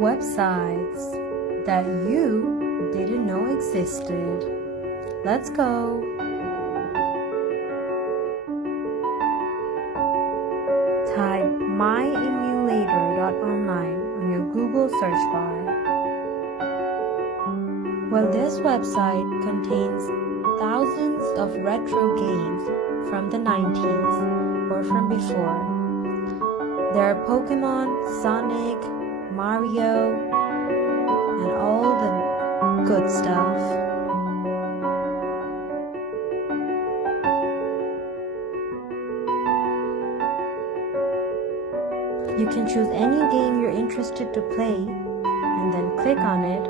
Websites that you didn't know existed. Let's go! Type myemulator.online on your Google search bar. Well, this website contains thousands of retro games from the 90s or from before. There are Pokemon, Sonic, Mario, and all the good stuff. You can choose any game you're interested to play and then click on it.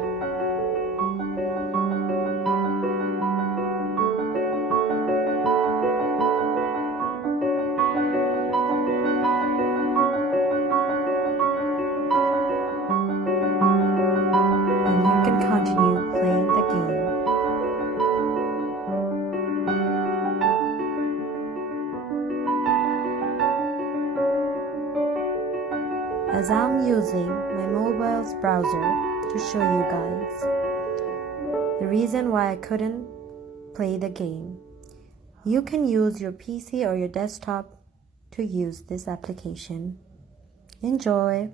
And you can continue playing the game. As I'm using my mobile's browser to show you guys the reason why I couldn't play the game. You can use your PC or your desktop to use this application. Enjoy!